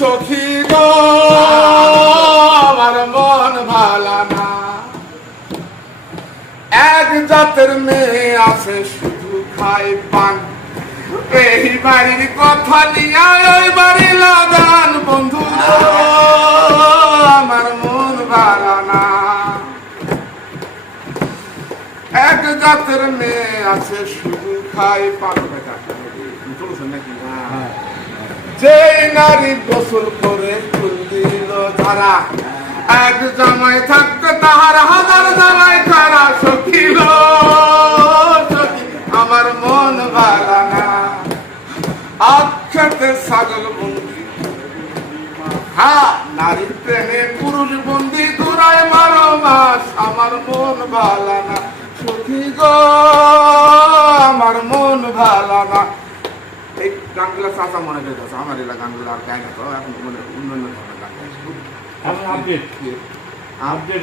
সখী গো আমার মন ভালা না, এক জাতের মেয়ে আছে শুধু খায় পান, এই বাড়ির কথা নিয়ে ওই বাড়ি লাগান বন্ধু গো আমার মন ভালা না। এক জাতের মেয়ে আছে শুধু খায় পান, যে নারী গোসল করে ফুল দিল ধারা, এক জামাই থাকতে তাহার হাজার জামাই খারা। সখী গো সখী আমার মন ভালা না, আখ্যাতে ছাগল বন্দি, হ্যাঁ নারীর প্রেমে পুরুষ বন্দি, ঘুরায় মারো মাস আমার মন ভালা না। সখী গো আমার মন ভালা না। এই গানগুলো চাচা মনে পেয়েছে, আমার এলাকা গানগুলো আর গায় না তো এখন, মানে অন্য অন্য ধরনের গান। আপডেট